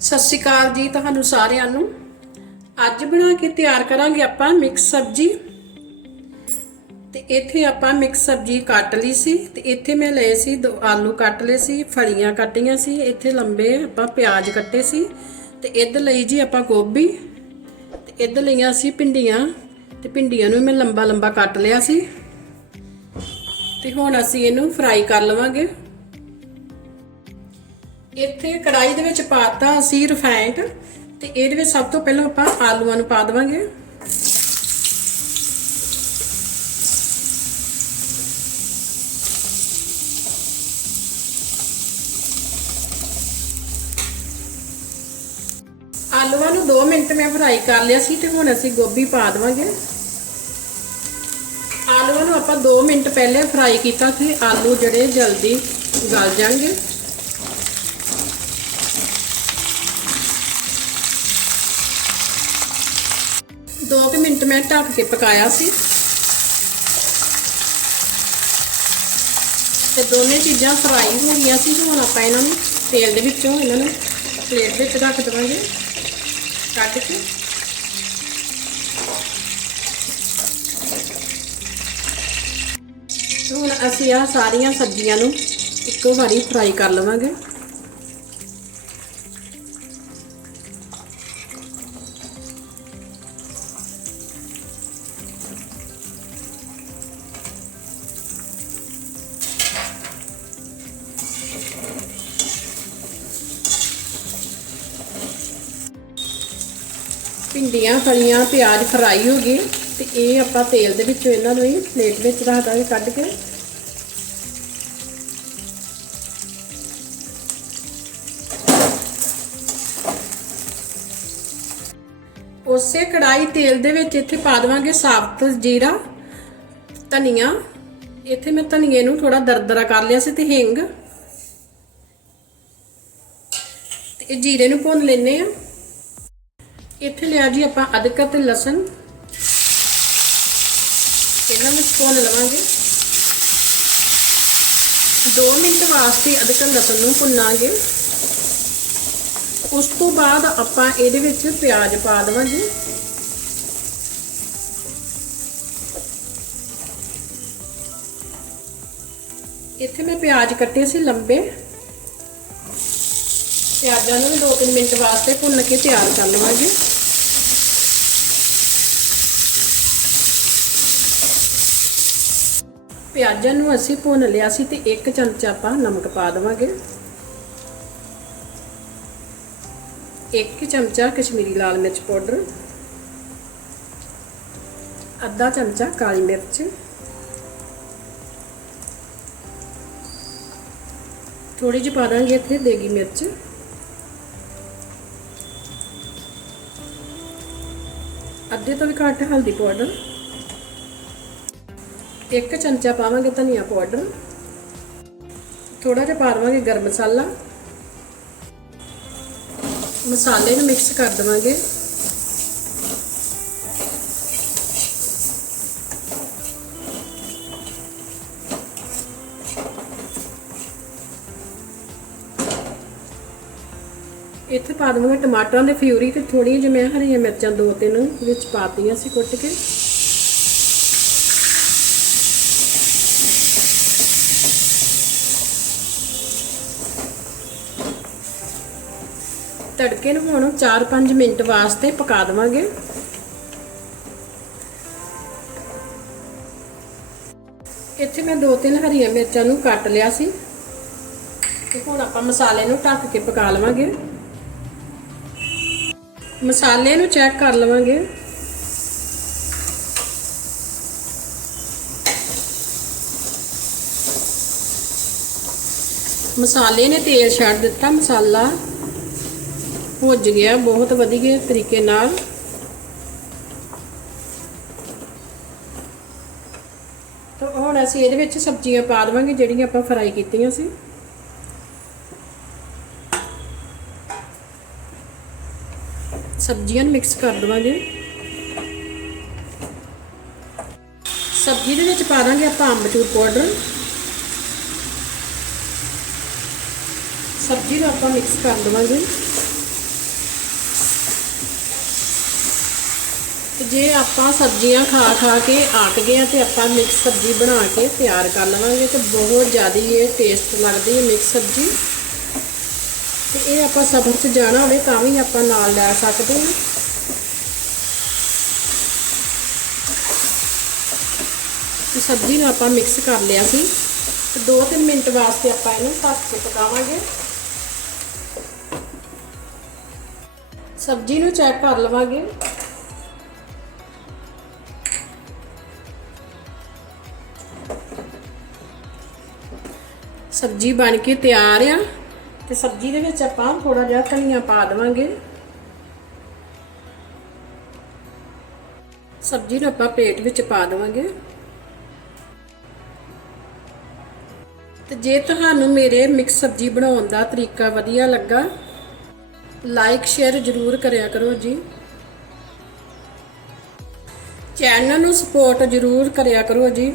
ਸਤਿ ਸ਼੍ਰੀ ਅਕਾਲ ਜੀ ਤੁਹਾਨੂੰ ਸਾਰਿਆਂ ਨੂੰ। ਅੱਜ ਬਣਾ ਕੇ ਤਿਆਰ ਕਰਾਂਗੇ ਆਪਾਂ ਮਿਕਸ ਸਬਜੀ। ਤੇ ਇੱਥੇ ਆਪਾਂ ਮਿਕਸ ਸਬਜੀ ਕੱਟ ਲਈ ਸੀ ਤੇ ਇੱਥੇ ਮੈਂ ਲਏ ਸੀ ਦੋ ਆਲੂ ਕੱਟ ਲਏ ਸੀ, ਫਲੀਆਂ ਕੱਟੀਆਂ ਸੀ, ਇੱਥੇ ਲੰਬੇ ਆਪਾਂ ਪਿਆਜ਼ ਕੱਟੇ ਸੀ। ਤੇ ਇੱਧਰ ਲਈ ਜੀ ਆਪਾਂ ਗੋਭੀ। ਤੇ ਇੱਧਰ ਲਈਆਂ ਸੀ ਭਿੰਡੀਆਂ। ਤੇ ਭਿੰਡੀਆਂ ਨੂੰ ਮੈਂ ਲੰਬਾ ਲੰਬਾ ਕੱਟ ਲਿਆ ਸੀ। ਤੇ ਹੁਣ ਅਸੀਂ ਇਹਨੂੰ ਫਰਾਈ ਕਰ ਲਵਾਂਗੇ। ਇੱਥੇ ਕੜਾਈ ਦੇ ਵਿੱਚ ਪਾਤਾ ਅਸੀਂ ਰਿਫਾਈਨਡ ਤੇ ਇਹਦੇ ਵਿੱਚ ਸਭ ਤੋਂ ਪਹਿਲਾਂ ਆਪਾਂ ਆਲੂਆਂ ਨੂੰ ਪਾ ਦੇਵਾਂਗੇ। ਆਲੂਆਂ ਨੂੰ 2 ਮਿੰਟ ਮੈਂ ਫਰਾਈ ਕਰ ਲਿਆ ਸੀ ਤੇ ਹੁਣ ਅਸੀਂ ਗੋਭੀ ਪਾ ਦੇਵਾਂਗੇ। ਆਲੂਆਂ ਨੂੰ ਆਪਾਂ 2 ਮਿੰਟ ਪਹਿਲੇ ਫਰਾਈ ਕੀਤਾ ਤੇ ਆਲੂ ਜਿਹੜੇ ਜਲਦੀ ਗਲ ਜਾਣਗੇ। ਦੋ ਕੁ ਮਿੰਟ ਮੈਂ ਢੱਕ ਕੇ ਪਕਾਇਆ ਸੀ। ਤੇ ਦੋਨੇ ਚੀਜ਼ਾਂ ਫਰਾਈ ਹੋ ਗਈਆਂ ਸੀ, ਹੁਣ ਆਪਾਂ ਇਹਨਾਂ ਨੂੰ ਤੇਲ ਦੇ ਵਿੱਚੋਂ ਇਹਨਾਂ ਨੂੰ ਪਲੇਟ ਵਿੱਚ ਰੱਖ ਦੇਵਾਂਗੇ। ਕੱਢ ਕੇ। ਹੁਣ ਅਸੀਂ ਆ ਸਾਰੀਆਂ ਸਬਜ਼ੀਆਂ ਨੂੰ ਇੱਕੋ ਵਾਰੀ ਫਰਾਈ ਕਰ ਲਵਾਂਗੇ। ਭਿੰਡੀਆਂ ਫਲੀਆਂ ਪਿਆਜ਼ ਫਰਾਈ ਹੋ ਗਏ ਤੇ ਇਹ ਆਪਾਂ ਤੇਲ ਦੇ ਵਿੱਚੋਂ ਇਹਨਾਂ ਨੂੰ ਹੀ ਪਲੇਟ ਵਿੱਚ ਰੱਖ ਦਾਂਗੇ ਕੱਢ ਕੇ। ਉਸੇ ਕੜਾਈ ਤੇਲ ਦੇ ਵਿੱਚ ਇੱਥੇ ਪਾ ਦੇਵਾਂਗੇ ਸਾਬਤ ਜੀਰਾ, ਧਨੀਆ। ਇੱਥੇ ਮੈਂ ਧਨੀਏ ਨੂੰ ਥੋੜਾ ਦਰਦਰਾ ਕਰ ਲਿਆ ਸੀ ਤੇ ਹਿੰਗ। ਤੇ ਇਹ ਜੀਰੇ ਨੂੰ ਭੁੰਨ ਲੈਨੇ ਆ ਇੱਥੇ ਲਿਆ ਜੀ ਆਪਾਂ ਅਦਰਕ ਤੇ ਲਸਣ। ਇਹਨਾਂ ਨੂੰ ਭੁੰਨ ਲਵਾਂਗੇ। 2 ਮਿੰਟ ਵਾਸਤੇ ਅਦਰਕ ਲਸਣ ਨੂੰ ਭੁੰਨਾਂਗੇ। ਉਸ ਤੋਂ ਬਾਅਦ ਆਪਾਂ ਇਹਦੇ ਵਿੱਚ ਪਿਆਜ਼ ਪਾ ਦੇਵਾਂਗੇ। ਇੱਥੇ ਮੈਂ ਪਿਆਜ਼ ਕੱਟੇ ਸੀ ਲੰਬੇ। ਪਿਆਜ਼ਾਂ ਨੂੰ ਵੀ 2-3 ਮਿੰਟ ਵਾਸਤੇ ਭੁੰਨ ਕੇ ਤਿਆਰ ਕਰ ਲਵਾਂਗੇ। ਪਿਆਜ਼ਾਂ ਨੂੰ ਅਸੀਂ ਭੁੰਨ ਲਿਆ ਸੀ ਤੇ 1 ਚਮਚਾ ਆਪਾਂ ਨਮਕ ਪਾ ਦੇਵਾਂਗੇ। 1 ਚਮਚਾ ਕਸ਼ਮੀਰੀ ਲਾਲ ਮਿਰਚ ਪਾਊਡਰ। ਅੱਧਾ ਚਮਚਾ ਕਾਲੀ ਮਿਰਚ। ਥੋੜੀ ਜਿਹੀ ਪਾ ਦਾਂਗੇ ਇੱਥੇ ਦੇਗੀ ਮਿਰਚ। ਅੱਧੇ ਤੋਂ ਵੀ ਘੱਟ ਹਲਦੀ ਪਾਊਡਰ ਇੱਕ ਚਮਚਾ ਪਾਵਾਂਗੇ ਧਨੀਆ ਪਾਊਡਰ ਥੋੜਾ ਜਿਹਾ ਪਾ ਦਵਾਂਗੇ ਗਰਮ ਮਸਾਲਾ। ਮਸਾਲੇ ਨੂੰ ਮਿਕਸ ਕਰ ਦਵਾਂਗੇ। ਇੱਥੇ ਪਾ ਦਵਾਂਗੇ ਟਮਾਟਰਾਂ ਦੇ ਫਿਊਰੀ ਤੇ ਥੋੜੀਆਂ ਜਿਹੀਆਂ ਮੈਂ ਹਰੀਆਂ ਮਿਰਚਾਂ ਦੋ ਤਿੰਨ ਵਿੱਚ ਪਾਤੀਆਂ ਸੀ ਕੁੱਟ ਕੇ। ਤੜਕੇ ਨੂੰ ਹੁਣ 4-5 ਮਿੰਟ ਵਾਸਤੇ ਪਕਾ ਦਵਾਂਗੇ। ਇੱਥੇ ਮੈਂ ਦੋ ਤਿੰਨ ਹਰੀਆਂ ਮਿਰਚਾਂ ਨੂੰ ਕੱਟ ਲਿਆ ਸੀ। ਤੇ ਹੁਣ ਆਪਾਂ ਮਸਾਲੇ ਨੂੰ ਢੱਕ ਕੇ ਪਕਾ ਲਵਾਂਗੇ। ਮਸਾਲੇ ਨੂੰ ਚੈੱਕ ਕਰ ਲਵਾਂਗੇ। ਮਸਾਲੇ ਨੇ ਤੇਲ ਛੱਡ ਦਿੱਤਾ, ਮਸਾਲਾ ਭੁੱਜ ਗਿਆ, ਬਹੁਤ ਵਧੀਆ ਤਰੀਕੇ ਨਾਲ। ਤਾਂ ਹੁਣ ਅਸੀਂ ਇਹਦੇ ਵਿੱਚ ਸਬਜ਼ੀਆਂ ਪਾ ਦੇਵਾਂਗੇ, ਜਿਹੜੀਆਂ ਆਪਾਂ ਫਰਾਈ ਕੀਤੀਆਂ ਸੀ। ਸਬਜ਼ੀਆਂ ਨੂੰ ਮਿਕਸ ਕਰ ਦਵਾਂਗੇ। ਸਬਜ਼ੀ ਦੇ ਵਿੱਚ ਪਾ ਦਾਂਗੇ ਆਪਾਂ ਅੰਬਚੂਰ ਪਾਊਡਰ। ਸਬਜ਼ੀ ਨੂੰ ਆਪਾਂ ਮਿਕਸ ਕਰ ਦਵਾਂਗੇ। ਜੇ ਆਪਾਂ ਸਬਜ਼ੀਆਂ ਖਾ ਖਾ ਕੇ ਆਟ ਗਏ ਆ ਤੇ ਆਪਾਂ ਮਿਕਸ ਸਬਜ਼ੀ ਬਣਾ ਕੇ ਤਿਆਰ ਕਰ ਲਵਾਂਗੇ ਤੇ ਬਹੁਤ ਜ਼ਿਆਦਾ ਇਹ ਟੇਸਟ ਲੱਗਦੀ ਹੈ ਮਿਕਸ ਸਬਜ਼ੀ। ਤੇ ਇਹ ਆਪਾਂ ਸਫ਼ਰ 'ਚ ਜਾਣਾ ਹੋਵੇ ਤਾਂ ਵੀ ਆਪਾਂ ਨਾਲ ਲੈ ਸਕਦੇ ਹਾਂ। ਤੇ ਸਬਜ਼ੀ ਨੂੰ ਆਪਾਂ ਮਿਕਸ ਕਰ ਲਿਆ ਸੀ। ਤੇ 2-3 ਮਿੰਟ ਵਾਸਤੇ ਆਪਾਂ ਇਹਨੂੰ ਢੱਕ ਕੇ ਪਕਾਵਾਂਗੇ। ਸਬਜ਼ੀ ਨੂੰ ਚੈੱਕ ਕਰ ਲਵਾਂਗੇ। ਸਬਜ਼ੀ ਬਣ ਕੇ ਤਿਆਰ ਆ। ਤੇ ਸਬਜ਼ੀ ਦੇ ਵਿੱਚ ਆਪਾਂ ਥੋੜਾ ਜਿਹਾ ਧਨੀਆ ਪਾ ਦੇਵਾਂਗੇ। ਸਬਜ਼ੀ ਨੂੰ ਆਪਾਂ ਪਲੇਟ ਵਿੱਚ ਪਾ ਦੇਵਾਂਗੇ। ਤੇ ਜੇ ਤੁਹਾਨੂੰ ਮੇਰੇ ਮਿਕਸ ਸਬਜ਼ੀ ਬਣਾਉਣ ਦਾ ਤਰੀਕਾ ਵਧੀਆ ਲੱਗਾ ਲਾਈਕ ਸ਼ੇਅਰ ਜ਼ਰੂਰ ਕਰਿਆ ਕਰੋ ਜੀ। ਚੈਨਲ ਨੂੰ ਸਪੋਰਟ ਜ਼ਰੂਰ ਕਰਿਆ ਕਰੋ ਜੀ।